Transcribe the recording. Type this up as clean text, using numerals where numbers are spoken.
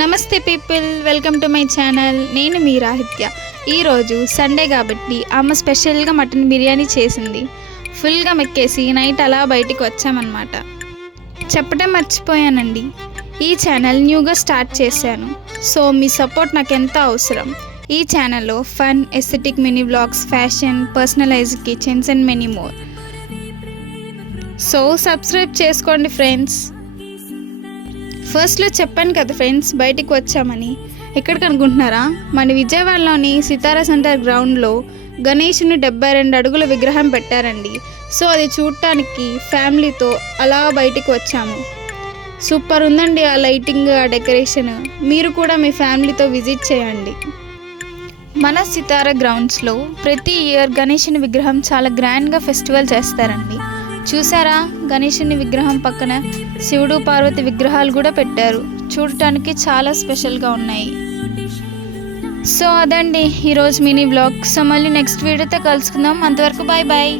నమస్తే people, welcome to my channel. నేను మీ రాహిత్య. ఈరోజు సండే కాబట్టి అమ్మ స్పెషల్గా మటన్ బిర్యానీ చేసింది. ఫుల్గా మెక్కేసి నైట్ అలా బయటికి వచ్చామన్నమాట. చెప్పడం మర్చిపోయానండి, ఈ ఛానల్ న్యూగా స్టార్ట్ చేశాను. సో మీ సపోర్ట్ నాకు ఎంతో అవసరం. ఈ ఛానల్లో fun, aesthetic mini vlogs, fashion, personalized kitchens and many more. So subscribe చేసుకోండి ఫ్రెండ్స్. ఫస్ట్లో చెప్పాను కదా ఫ్రెండ్స్, బయటికి వచ్చామని. ఎక్కడికి అనుకుంటున్నారా? మన విజయవాడలోని సితారా సెంటర్ గ్రౌండ్లో గణేషుని 72 అడుగుల విగ్రహం పెట్టారండి. సో అది చూడటానికి ఫ్యామిలీతో అలా బయటికి వచ్చాము. సూపర్ ఉందండి ఆ లైటింగ్, ఆ డెకరేషన్. మీరు కూడా మీ ఫ్యామిలీతో విజిట్ చేయండి. మన సితారా గ్రౌండ్స్లో ప్రతి ఇయర్ గణేషుని విగ్రహం చాలా గ్రాండ్గా ఫెస్టివల్ చేస్తారండి. చూసారా, గణేషుని విగ్రహం పక్కన శివుడు పార్వతి విగ్రహాలు కూడా పెట్టారు. చూడటానికి చాలా స్పెషల్గా ఉన్నాయి. సో అదండి ఈరోజు మినీ వ్లాగ్. సో మళ్ళీ నెక్స్ట్ వీడియోతో కలుసుకుందాం. అంతవరకు బాయ్ బాయ్.